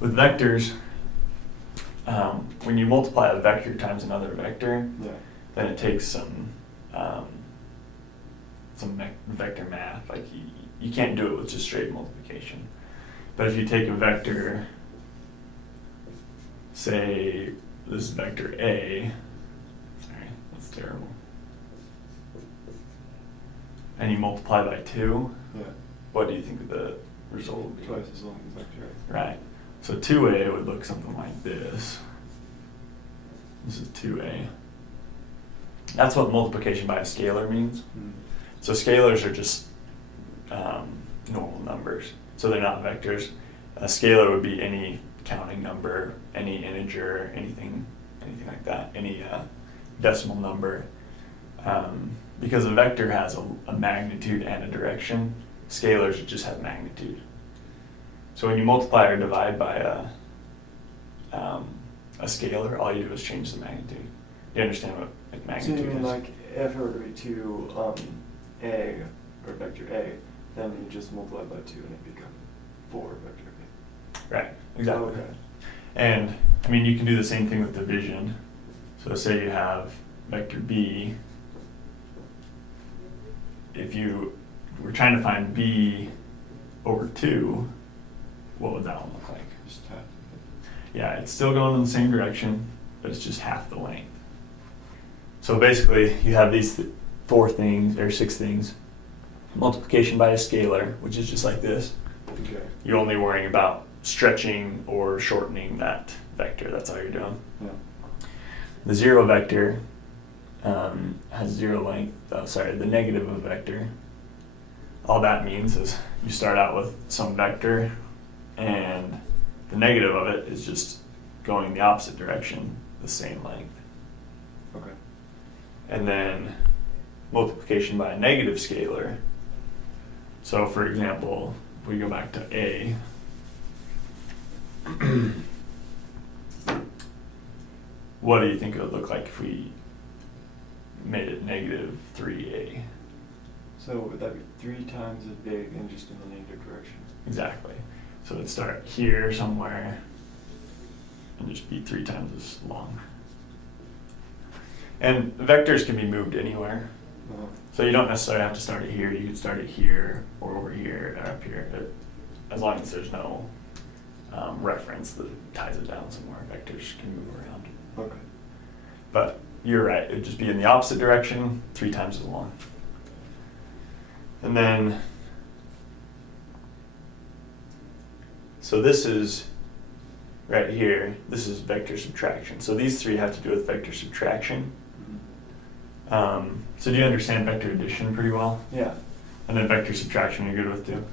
with vectors, when you multiply a vector times another vector, then it takes some vector math. Like you can't do it with just straight multiplication. But if you take a vector, say this is vector A, sorry, that's terrible, and you multiply by 2, what do you think the result would be? Twice as long as vector A. Right. So 2A would look something like this. This is 2A. That's what multiplication by a scalar means. So scalars are just normal numbers. So they're not vectors. A scalar would be any counting number, any integer, anything like that, any decimal number. Because a vector has a magnitude and a direction, scalars just have magnitude. So when you multiply or divide by a scalar, all you do is change the magnitude. You understand what magnitude is? So you mean like if it were to be 2 A or vector A, then you just multiply by 2 and it becomes 4 vector A. Right, exactly. Okay. And I mean, you can do the same thing with division. So say you have vector B. If you were trying to find B over 2, what would that one look like? Just half. Yeah, it's still going in the same direction, but it's just half the length. So basically, you have these 4 things, or 6 things. Multiplication by a scalar, which is just like this. Okay. You're only worrying about stretching or shortening that vector. That's all you're doing. Yeah. The 0 vector has 0 length. Oh, sorry, the negative of a vector. All that means is you start out with some vector, and the negative of it is just going the opposite direction, the same length. Okay. And then multiplication by a negative scalar. So for example, if we go back to A, what do you think it would look like if we made it negative 3A? So would that be 3 times as big and just in the negative direction? Exactly. So it'd start here somewhere and just be 3 times as long. And vectors can be moved anywhere. So you don't necessarily have to start it here. You can start it here or over here or up here, as long as there's no reference that ties it down somewhere. Vectors can move around. Okay. But you're right, it'd just be in the opposite direction, 3 times as long. And then, so this is right here, this is vector subtraction. So these 3 have to do with vector subtraction. So do you understand vector addition pretty well? Yeah, And then vector subtraction you're good with too?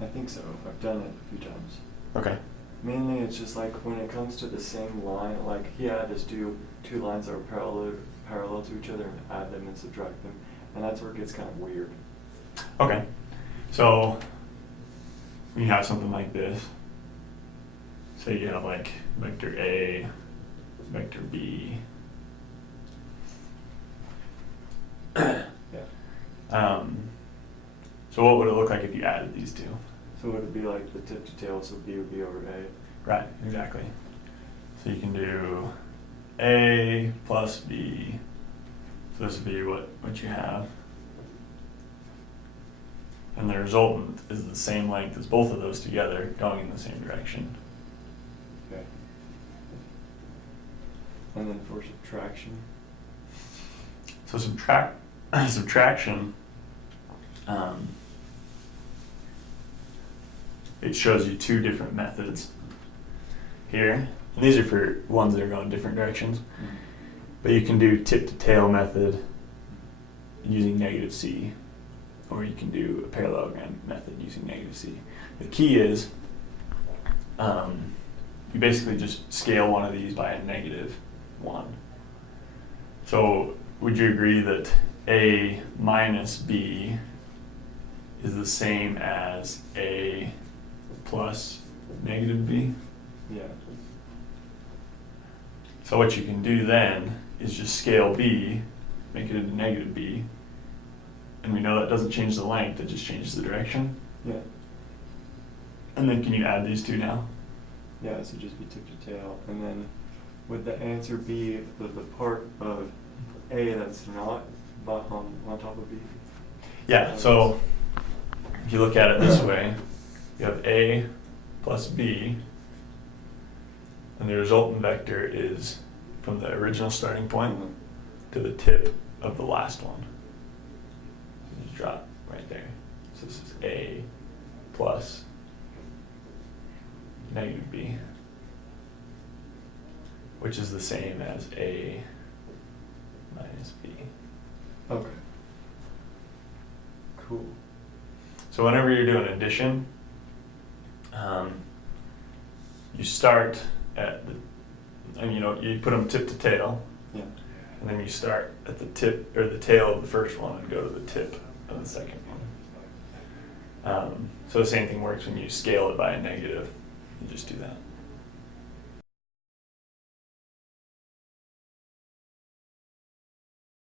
I think so. I've done it a few times. Okay. Mainly it's just like when it comes to the same line, like just do 2 lines that are parallel to each other and add them and subtract them. And that's where it gets kind of weird. Okay. So you have something like this. So you have like vector A, vector B. Yeah. So what would it look like if you added these 2? So would it be like the tip to tail, so B would be over A? Right, exactly. So you can do A plus B. So this would be what you have. And the resultant is the same length as both of those together, going in the same direction. Okay. And then for subtraction? So subtraction, it shows you 2 different methods here. And these are for ones that are going different directions. Mm-hmm. But you can do tip to tail method using negative C, or you can do a parallelogram method using negative C. The key is you basically just scale one of these by a -1. So would you agree that A minus B is the same as A plus negative B? Yeah. So what you can do then is just scale B, make it into negative B, and we know that doesn't change the length, it just changes the direction. Yeah. And then can you add these 2 now? Yeah, so just be tip to tail. And then would the answer be the part of A that's not on top of B? Yeah, so if you look at it this way, you have A plus B, and the resultant vector is from the original starting point to the tip of the last one. So just drop right there. So this is A plus negative B, which is the same as A minus B. Okay. Cool. So whenever you're doing addition, you start at the, and you put them tip to tail, Yeah. and then you start at the tip or the tail of the first one and go to the tip of the second one. So the same thing works when you scale it by a negative. You just do that.